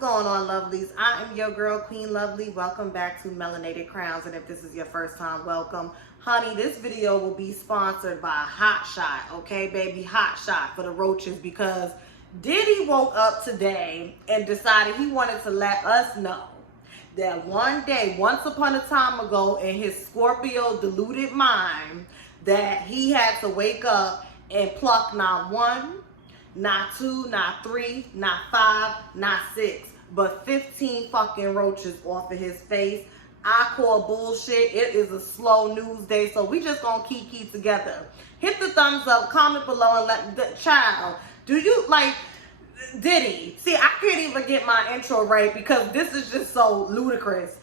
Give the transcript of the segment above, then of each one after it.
going on, lovelies? I am your girl, Queen Lovely. Welcome back to Melanated Crowns, and if this is your first time, welcome. Honey, this video will be sponsored by Hot Shot, okay, baby? Hot Shot for the roaches, because Diddy woke up today and decided he wanted to let us know that one day, once upon a time ago, in his Scorpio deluded mind, that he had to wake up and pluck not one, not two, not three, not five, not six, but 15 fucking roaches off of his face. I call bullshit. It is a slow news day, so we just gonna kiki together. Hit the thumbs up, comment below, and let the child. Do you like Diddy? See, I can't even get my intro right because this is just so ludicrous.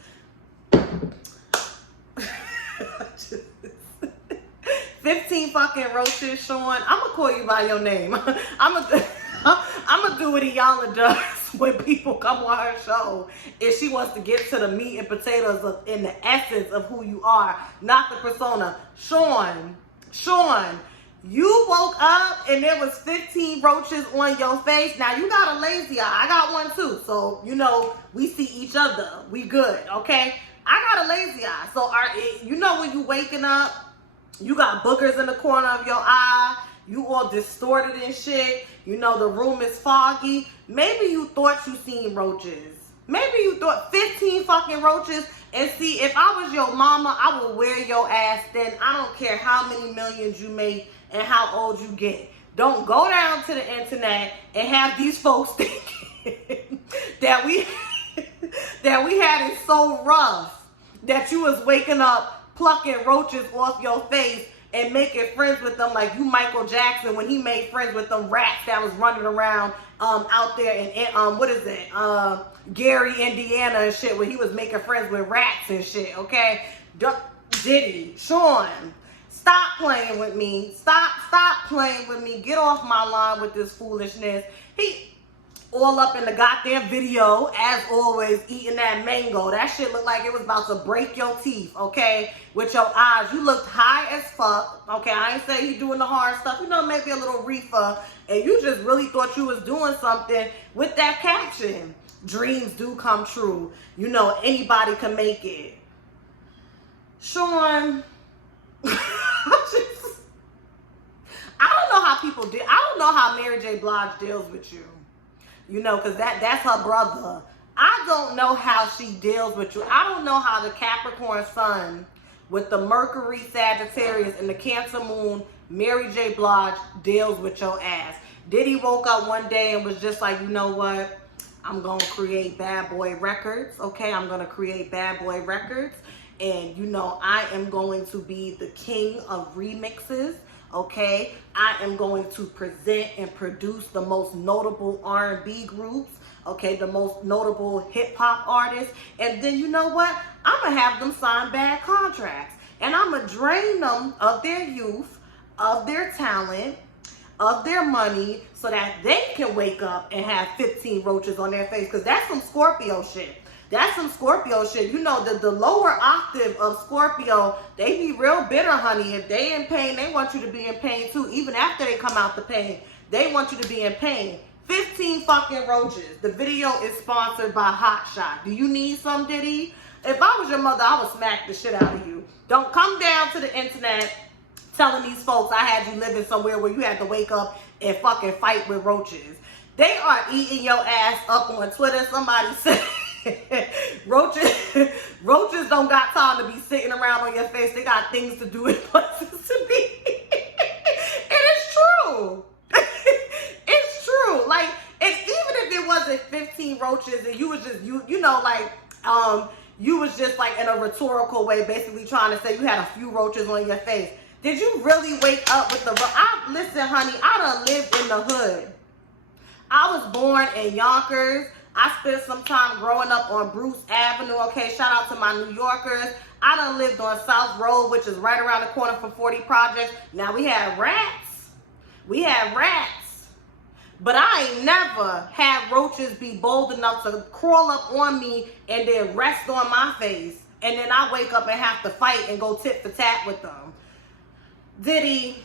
15 fucking roaches, Sean. I'm gonna call you by your name. I'm gonna do what Iyanla does when people come on her show. If she wants to get to the meat and potatoes of, in the essence of who you are, not the persona. Sean, you woke up and there was 15 roaches on your face. Now you got a lazy eye. I got one too. So, you know, we see each other. We good, okay? I got a lazy eye. So, you know when you waking up, you got boogers in the corner of your eye. You all distorted and shit. You know, the room is foggy. Maybe you thought you seen roaches. Maybe you thought 15 fucking roaches. And see, if I was your mama, I would wear your ass then. I don't care how many millions you make and how old you get. Don't go down to the internet and have these folks thinking that we had it so rough that you was waking up plucking roaches off your face and making friends with them like you Michael Jackson when he made friends with them rats that was running around out there in what is it, Gary, Indiana and shit, where he was making friends with rats and shit, okay? Diddy, Sean, stop playing with me. Stop playing with me. Get off my line with this foolishness. He all up in the goddamn video, as always, eating that mango. That shit looked like it was about to break your teeth, okay? With your eyes. You looked high as fuck, okay? I ain't say you doing the hard stuff. You know, maybe a little reefer. And you just really thought you was doing something with that caption. Dreams do come true. You know, anybody can make it. Sean, I don't know how people did. I don't know how Mary J. Blige deals with you. You know, because that's her brother. I don't know how she deals with you. I don't know how the Capricorn sun with the Mercury, Sagittarius, and the Cancer moon, Mary J. Blige, deals with your ass. Diddy woke up one day and was just like, you know what? I'm going to create Bad Boy Records, okay? I'm going to create Bad Boy Records. And, you know, I am going to be the king of remixes. Okay, I am going to present and produce the most notable R&B groups, okay, the most notable hip-hop artists, and then you know what? I'm going to have them sign bad contracts, and I'm going to drain them of their youth, of their talent, of their money, so that they can wake up and have 15 roaches on their face, because that's some Scorpio shit. That's some Scorpio shit. You know, the lower octave of Scorpio, they be real bitter, honey. If they in pain, they want you to be in pain too. Even after they come out the pain, they want you to be in pain. 15 fucking roaches. The video is sponsored by Hot Shot. Do you need some, Diddy? If I was your mother, I would smack the shit out of you. Don't come down to the internet telling these folks I had you living somewhere where you had to wake up and fucking fight with roaches. They are eating your ass up on Twitter. Somebody said roaches don't got time to be sitting around on your face. They got things to do and places to be. And it's true. It's true. Like, and even if it wasn't 15 roaches and you was just you know, like you was just like in a rhetorical way basically trying to say you had a few roaches on your face. Did you really wake up with the listen, honey, I done lived in the hood. I was born in Yonkers. I spent some time growing up on Bruce Avenue, okay? Shout out to my New Yorkers. I done lived on South Road, which is right around the corner from 40 Projects. Now, we had rats. But I ain't never had roaches be bold enough to crawl up on me and then rest on my face. And then I wake up and have to fight and go tit for tat with them. Diddy,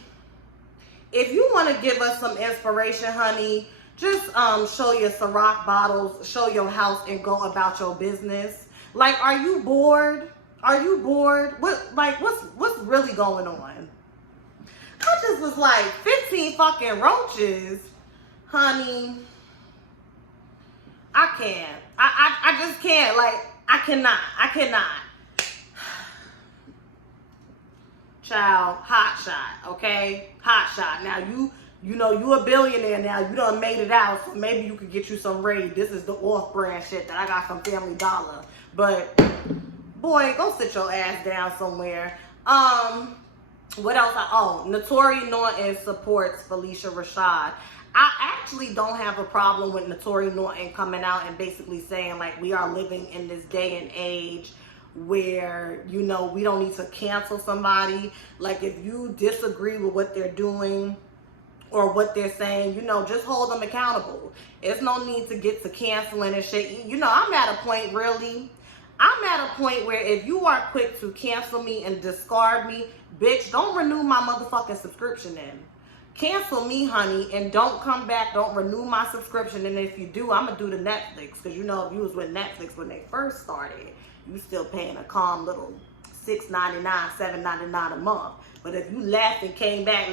if you want to give us some inspiration, honey, just show your Ciroc bottles, show your house, and go about your business. Like, are you bored? Are you bored? What's really going on? I just was like, 15 fucking roaches, honey. I can't. I just can't. Like, I cannot. Child, hot shot, okay? Hot shot. Now, you know, you a billionaire now. You done made it out, so maybe you could get you some Raid. This is the off-brand shit that I got from Family Dollar. But, boy, go sit your ass down somewhere. What else? NATAURI Naughton supports PHYLICIA RASHAD. I actually don't have a problem with NATAURI Naughton coming out and basically saying, like, we are living in this day and age where, you know, we don't need to cancel somebody. Like, if you disagree with what they're doing or what they're saying, you know, just hold them accountable. There's no need to get to canceling and shit. You know, I'm at a point, really. I'm at a point where if you are quick to cancel me and discard me, bitch, don't renew my motherfucking subscription then. Cancel me, honey, and don't come back. Don't renew my subscription. And if you do, I'm going to do the Netflix. Because, you know, if you was with Netflix when they first started, you still paying a calm little $6.99, $7.99 a month. But if you left and came back,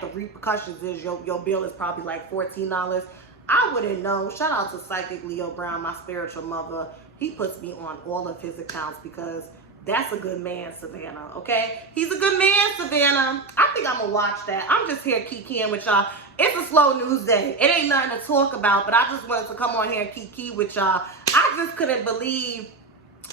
the repercussions is your bill is probably like $14. I wouldn't know. Shout out to Psychic Leo Brown, my spiritual mother. He puts me on all of his accounts because that's a good man, Savannah, okay? He's a good man, Savannah. I think I'm going to watch that. I'm just here kikiing with y'all. It's a slow news day. It ain't nothing to talk about, but I just wanted to come on here and kiki with y'all. I just couldn't believe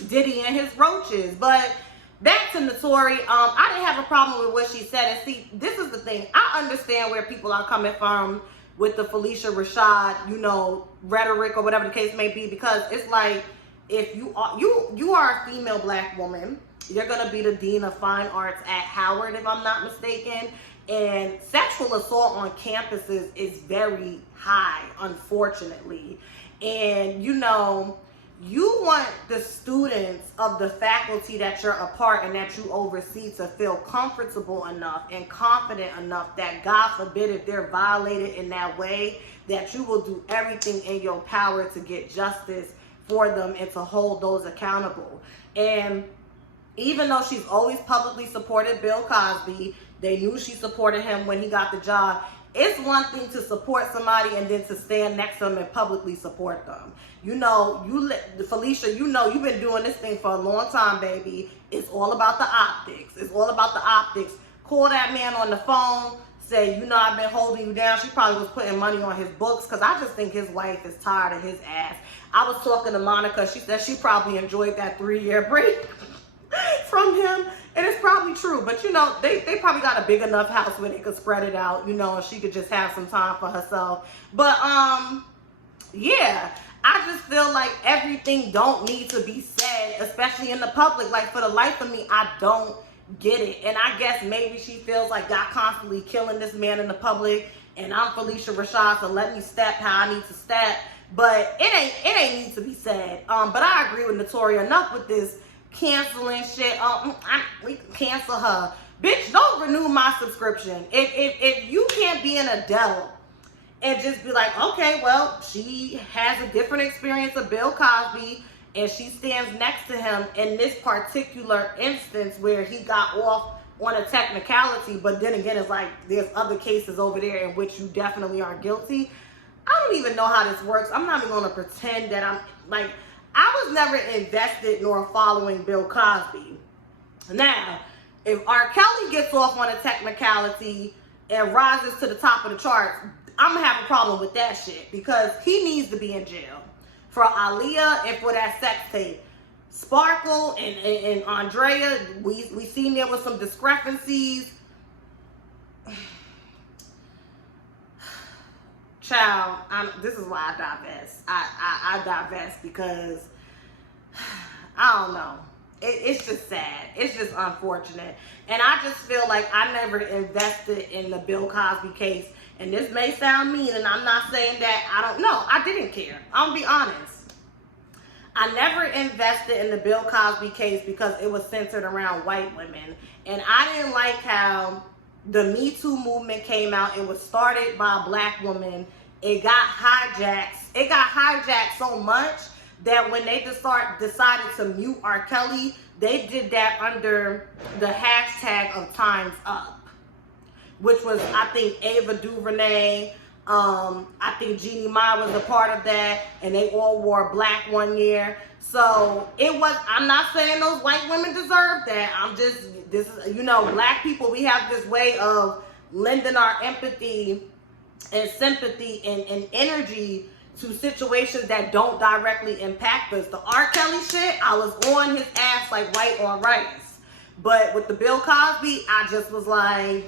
Diddy and his roaches. But back to NATAURI, I didn't have a problem with what she said. And see, this is the thing. I understand where people are coming from with the PHYLICIA RASHAD, you know, rhetoric or whatever the case may be, because it's like, if you are a female black woman, you're going to be the Dean of Fine Arts at Howard, if I'm not mistaken. And sexual assault on campuses is very high, unfortunately. And, you know, you want the students of the faculty that you're a part and that you oversee to feel comfortable enough and confident enough that, God forbid, if they're violated in that way, that you will do everything in your power to get justice for them and to hold those accountable. And even though she's always publicly supported Bill Cosby, they knew she supported him when he got the job. It's one thing to support somebody and then to stand next to them and publicly support them. You know, PHYLICIA, you know, you've been doing this thing for a long time, baby. It's all about the optics. It's all about the optics. Call that man on the phone. Say, you know, I've been holding you down. She probably was putting money on his books because I just think his wife is tired of his ass. I was talking to Monica. She said she probably enjoyed that 3-year break from him. And it's probably true. But, you know, they probably got a big enough house where they could spread it out, you know, and she could just have some time for herself. But, yeah, I just feel like everything don't need to be said, especially in the public. Like, for the life of me, I don't get it. And I guess maybe she feels like y'all constantly killing this man in the public and I'm PHYLICIA RASHAD, so let me step how I need to step. But it ain't need to be said. But I agree with NATAURI. Enough with this canceling shit. We can cancel her. Bitch, don't renew my subscription. If you can't be an adult and just be like, okay, well, she has a different experience of Bill Cosby and she stands next to him in this particular instance where he got off on a technicality, but then again, it's like there's other cases over there in which you definitely are guilty. I don't even know how this works. I'm not even going to pretend that I'm like, I was never invested nor following Bill Cosby. Now, if R. Kelly gets off on a technicality and rises to the top of the charts, I'm going to have a problem with that shit because he needs to be in jail for Aaliyah and for that sex tape. Sparkle and Andrea, we seen there was some discrepancies. Child, this is why I divest. I divest because I don't know. It's just sad. It's just unfortunate. And I just feel like I never invested in the Bill Cosby case. And this may sound mean, and I'm not saying that I don't know. I didn't care. I'm gonna be honest. I never invested in the Bill Cosby case because it was centered around white women. And I didn't like how the Me Too movement came out. It was started by a black woman it got hijacked. It got hijacked so much that when they decided to mute R. Kelly, they did that under the hashtag of Time's Up, which was, I think, Ava DuVernay. I think Jeannie Mai was a part of that, and they all wore black one year. So it was, I'm not saying those white women deserve that. I'm just, this is, you know, black people, we have this way of lending our empathy and sympathy and energy to situations that don't directly impact us. The R. Kelly shit, I was on his ass like white on rice. But with the Bill Cosby, I just was like,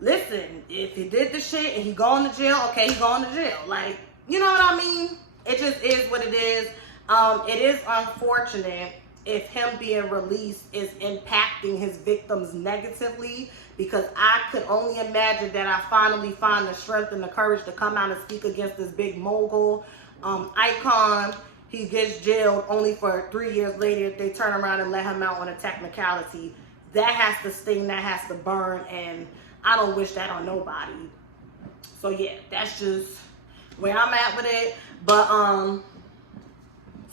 listen, if he did the shit and he going to jail, okay, he going to jail. Like, you know what I mean? It just is what it is. It is unfortunate if him being released is impacting his victims negatively, because I could only imagine that I finally find the strength and the courage to come out and speak against this big mogul icon. He gets jailed only for 3 years later they turn around and let him out on a technicality. That has to sting, that has to burn, and I don't wish that on nobody. So yeah, that's just where I'm at with it. But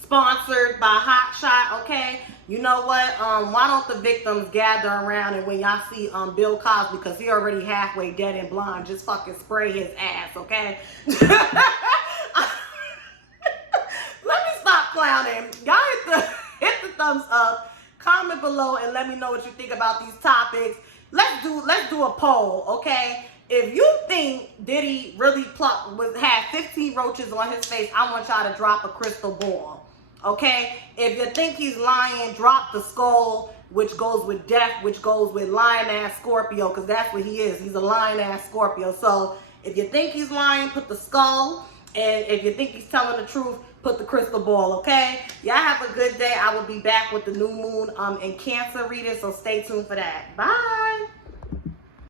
sponsored by Hot Shot, okay? You know what? Why don't the victims gather around, and when y'all see Bill Cosby, because he already halfway dead and blind, just fucking spray his ass, okay? Let me stop clowning. Y'all hit the thumbs up, comment below, and let me know what you think about these topics. Let's do a poll, okay? If you think Diddy really had 15 roaches on his face, I want y'all to drop a crystal ball. Okay, if you think he's lying, drop the skull, which goes with death, which goes with lion-ass Scorpio, because that's what he is. He's a lion-ass Scorpio. So if you think he's lying, put the skull. And if you think he's telling the truth, put the crystal ball, okay? Y'all have a good day. I will be back with the new moon in Cancer reading, so stay tuned for that. Bye.